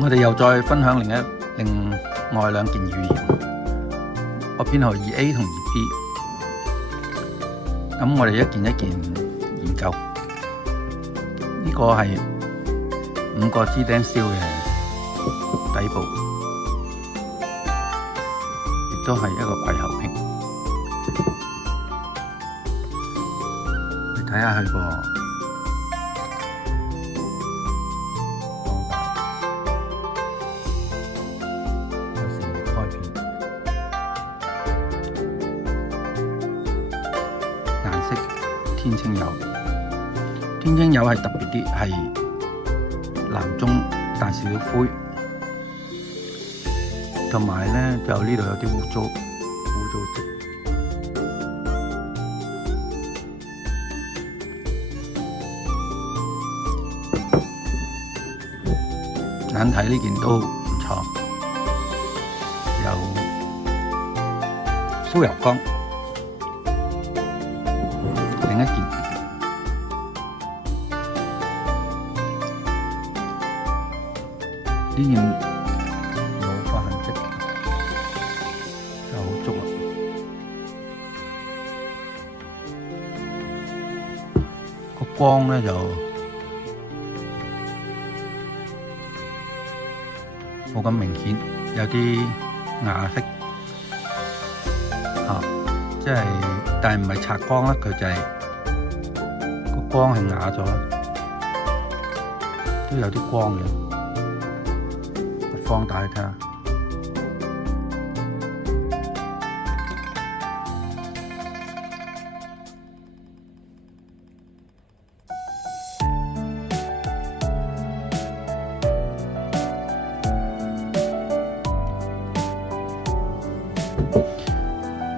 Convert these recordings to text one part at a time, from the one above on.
我哋又再分享另外兩件語言，我編號 2A 同 2B。咁我哋一件一件研究。呢個係5個支釘燒嘅底部，亦都係一個櫃後屏。你睇下佢個放大，有時未開片，顏色天青釉。天青釉係特別啲，係藍中帶少少灰，同埋呢就呢度有啲污糟漬。眼睇呢件都唔錯，有酥油光。另一件。呢件老化痕跡就好足啦，個光呢就冇咁明顯，有啲啞色即係但係唔係擦光啦，佢就係個光係啞咗，都有啲光嘅。放大睇下，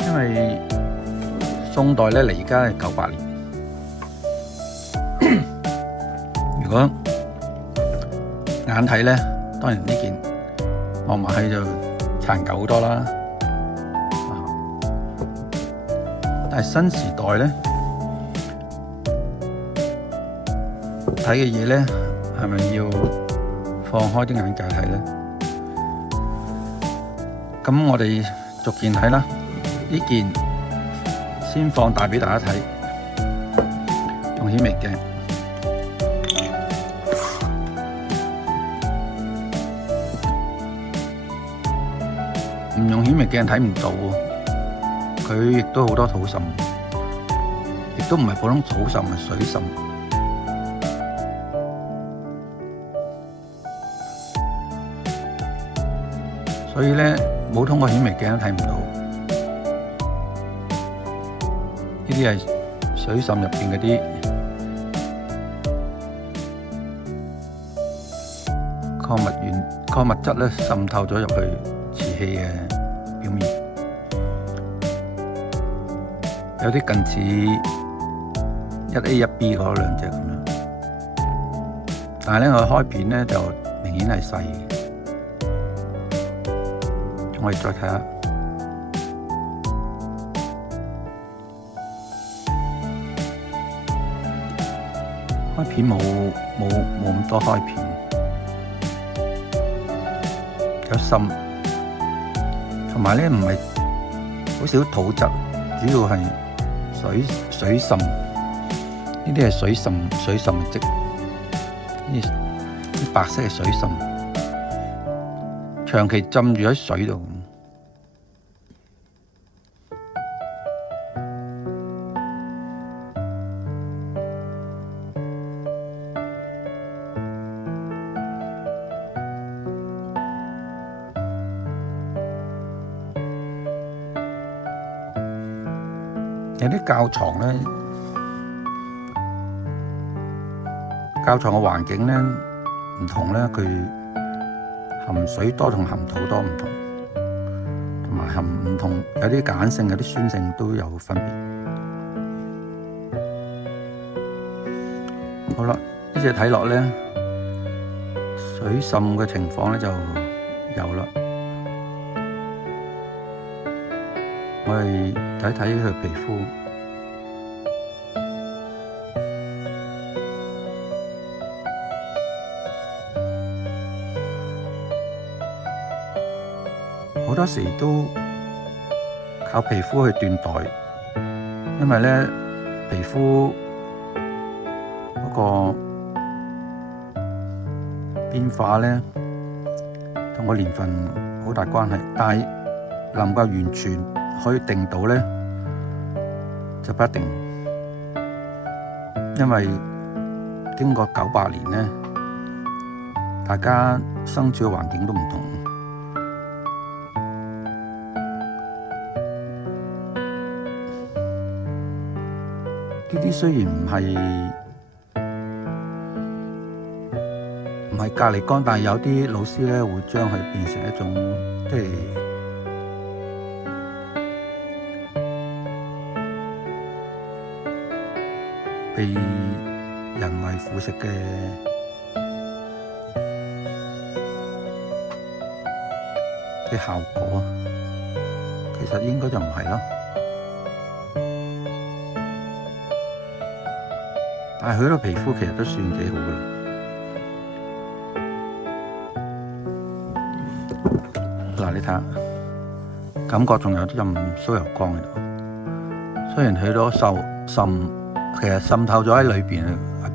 因為宋代咧嚟而家係98年，如果眼睇咧，當然呢件。望埋去就殘舊好多啦，但係新時代咧睇嘅嘢咧，係咪要放開啲眼界睇咧？咁我哋逐件睇啦。呢件先放大俾大家睇，用顯微鏡。唔用顯微鏡睇唔到喎，佢亦都好多土滲，亦都唔係普通土滲，係水滲。所以咧，冇通過顯微鏡都睇唔到。呢啲係水滲入邊嗰啲礦物質咧，滲透咗入去瓷器嘅表面，有啲近似1A 1B 嗰兩隻咁樣，但係咧我開片咧就明顯係細嘅。我哋再睇下，開片冇咁多開片，有滲。同埋咧唔係好少土質，主要係水滲，呢啲係水滲嘅跡，呢啲白色嘅水滲，長期浸住喺水度。有啲教床咧，教床嘅環境咧唔同咧，佢含水多同含土多唔同，同埋含唔同，有啲鹼性，有啲酸性都有分別。好啦，呢隻睇落咧，水滲嘅情況咧就有啦。我哋睇睇佢皮膚，好多時都靠皮膚去斷代，因為咧皮膚嗰個變化咧同個年份好大關係，但係能夠完全可以定到咧就不一定，因為經過900年咧，大家生長嘅環境都唔同。呢啲雖然唔係隔離乾，但係有啲老師咧會將佢變成一種即係被人為腐蝕嘅效果，其實應該就唔係咯。但係佢個皮膚其實都算幾好嘅。嗱，你睇下，感覺仲有啲陣酥油光喺度。雖然佢都其實滲透咗喺裏邊，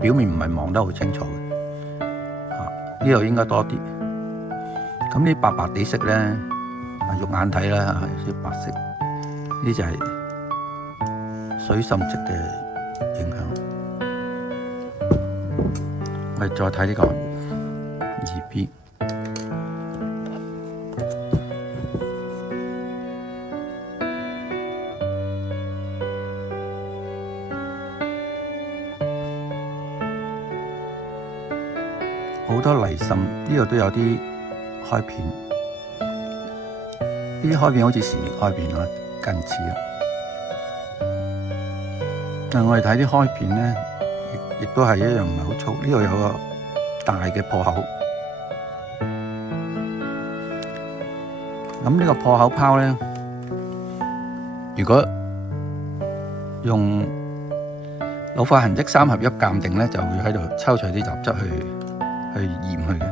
表面唔係望得好清楚嘅。呢度應該多啲。咁呢白白地色咧，肉眼睇啦，係啲白色。呢就係水滲積嘅影響。我哋再睇呢個2B，好多泥滲，呢度都有啲開片，呢啲開片好似前面開片啦，近似啦。但我哋睇啲開片咧，亦都係一樣唔係好粗。呢度有個大嘅破口，咁呢個破口泡咧，如果用老化痕跡3合1鑑定咧，就會喺度抽取啲雜質去驗佢嘅。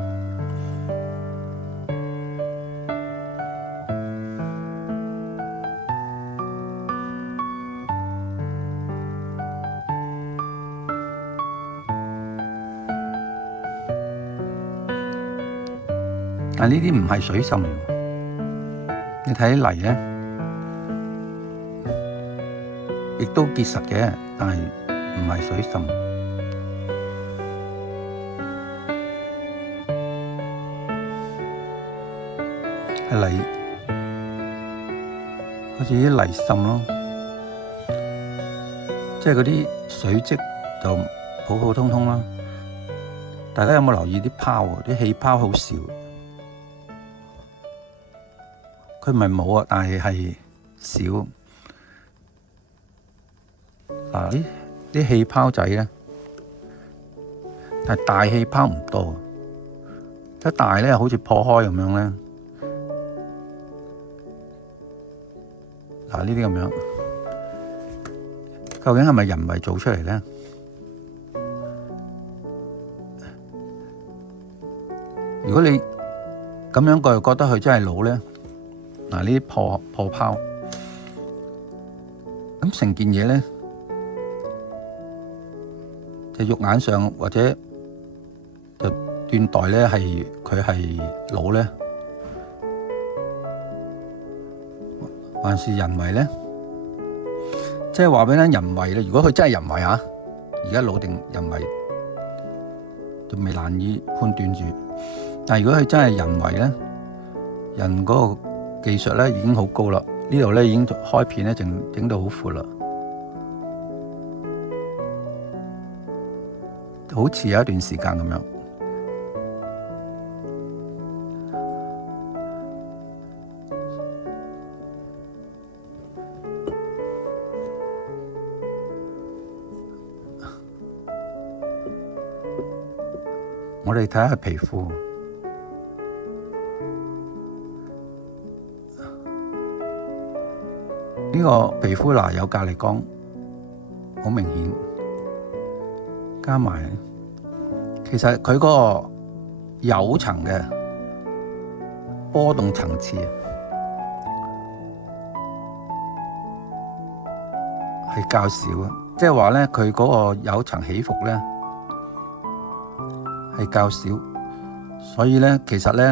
但呢啲唔係水滲嚟嘅，你睇啲泥咧，亦都結實嘅，但係唔係水滲。係泥，好似啲泥滲咯，即係嗰啲水漬就普普通通啦。大家有冇留意啲泡啊？啲氣泡好少。佢唔係冇啊，但係少。嗱，啲氣泡仔咧，但係大氣泡唔多。一大咧，好似破開咁樣咧。嗱，呢啲咁樣，究竟係咪人為做出嚟咧？如果你咁樣覺得佢真係老咧？嗱，呢啲破泡，咁成件嘢咧，就肉眼上或者就斷代咧，佢係老咧，還是人為咧？即係話俾你聽，人為咧。如果佢真係人為啊，而家老定人為，就未難以判斷住。但係如果佢真係人為咧，人嗰個技術咧已經好高啦，呢度咧已經開片咧整到好闊啦，好似有一段時間咁樣。我哋睇下皮膚。呢個皮膚嗱有隔離光，好明顯。加埋，其實佢嗰個有層嘅波動層次係較少，即係話咧佢嗰個有層起伏咧係較少，所以咧其實咧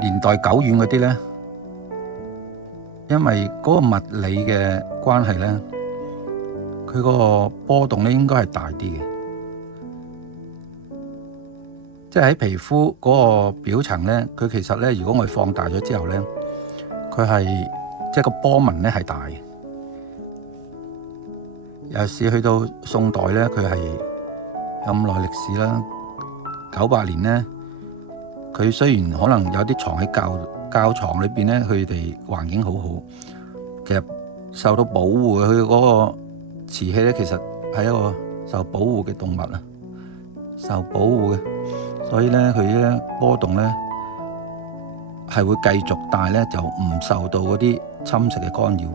年代久遠嗰啲咧，因為嗰個物理嘅關係咧，佢嗰個波動咧應該係大啲嘅，即係喺皮膚嗰個表層咧，佢其實咧如果我哋放大咗之後咧，佢係即係個波紋咧係大嘅。尤其是去到宋代咧，佢係有咁耐歷史啦，900年咧，佢雖然可能有啲藏喺窖藏裏邊咧，佢哋環境好好，其實受到保護嘅。佢嗰個瓷器咧，其實係一個受保護嘅動物啊，受保護嘅，所以咧佢咧波動咧係會繼續，但係咧就唔受到嗰啲侵蝕嘅干擾，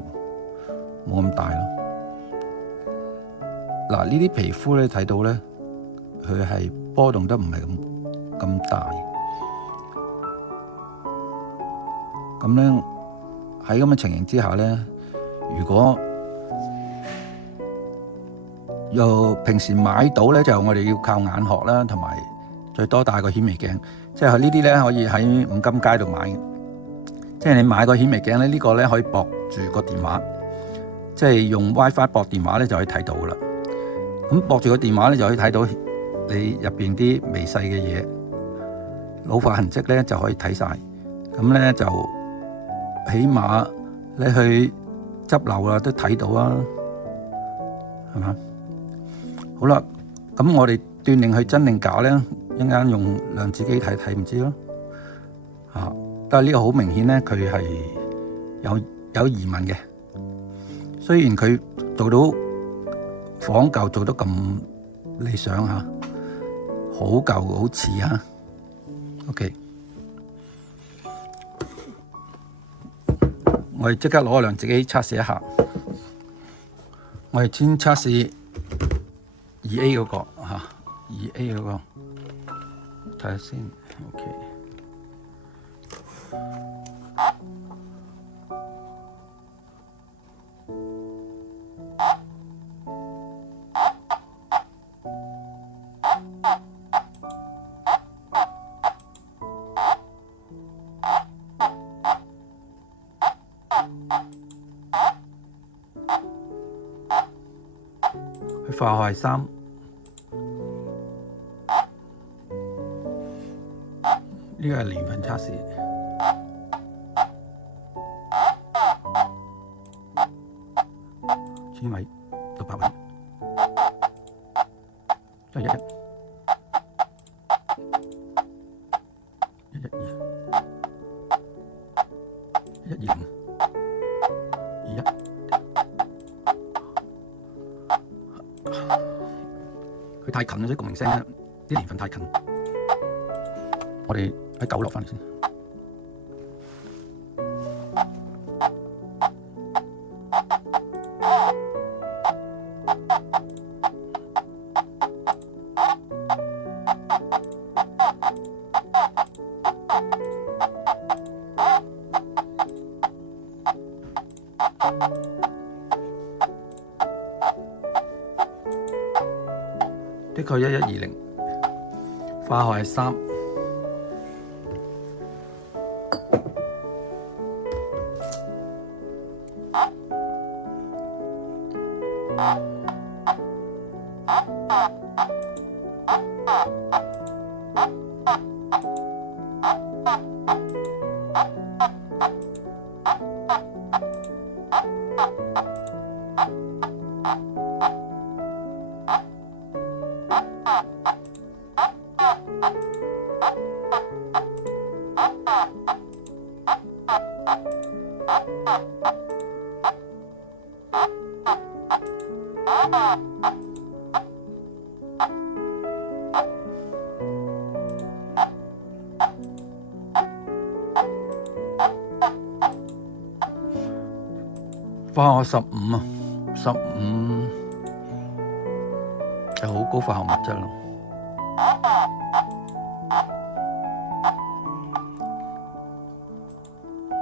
冇咁大咯。嗱，呢啲皮膚咧睇到咧，佢係波動得唔係咁大。咁咧喺咁嘅情形之下咧，如果又平時買到咧，就我哋要靠眼學啦，同埋最多帶個顯微鏡。即係呢啲咧可以喺五金街度買嘅。即係你買個顯微鏡咧，呢個咧可以駁住個電話，即係用 WiFi 駁電話咧就可以睇到噶啦。咁駁住個電話咧，就可以睇到你入邊啲微細嘅嘢，老化痕跡咧就可以睇晒。咁咧就起碼你去執漏啊都睇到啊，係嘛？好啦，咁我哋斷定佢真定假咧，一陣間用量子機睇唔知咯。但係呢個好明顯咧，佢係有疑問嘅。雖然佢做到仿舊做得咁理想嚇，好舊好似嚇。OK， 我哋即刻攞個量子機測試一下。我哋先測試 2A 嗰個嚇，2A 嗰個睇下先。OK，佢化學係3，呢個係年份測試，千位到百位，即係11，11、12、11、21。佢太近啦，所以共鳴聲咧，啲年份太近。我哋喺9落翻嚟先。的確1120，化學係3。化學15啊，15係好高化學物質咯。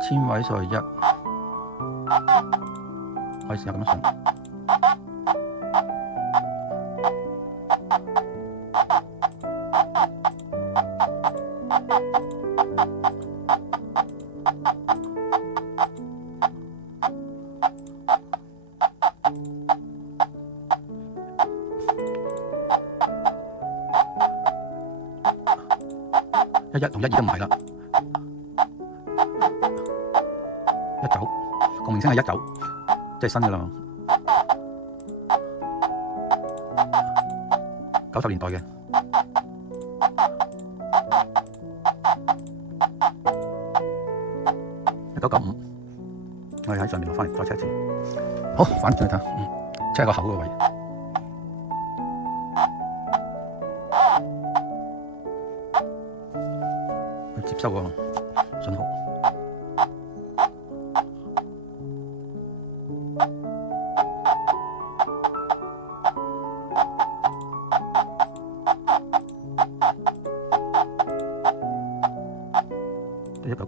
千位數係1，可以試下咁樣上。11同12都唔係啦，19個名稱係19，即係新嘅啦，90年代嘅1995，我哋喺上面落翻嚟再 check 一次，好反轉去睇，check 個口個位。接收個信號，1995，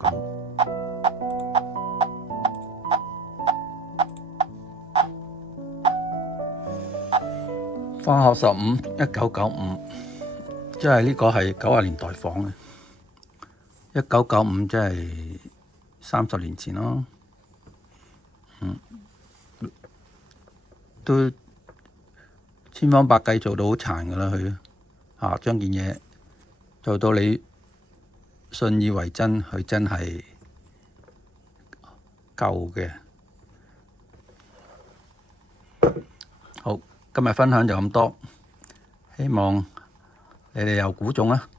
化學15，1995，即係呢個係90年代仿嘅。1995即係30年前咯，都千方百計做到好殘噶啦，佢將件嘢做到你信以為真，佢真係夠嘅。好，今日分享就咁多，希望你哋有估中啊！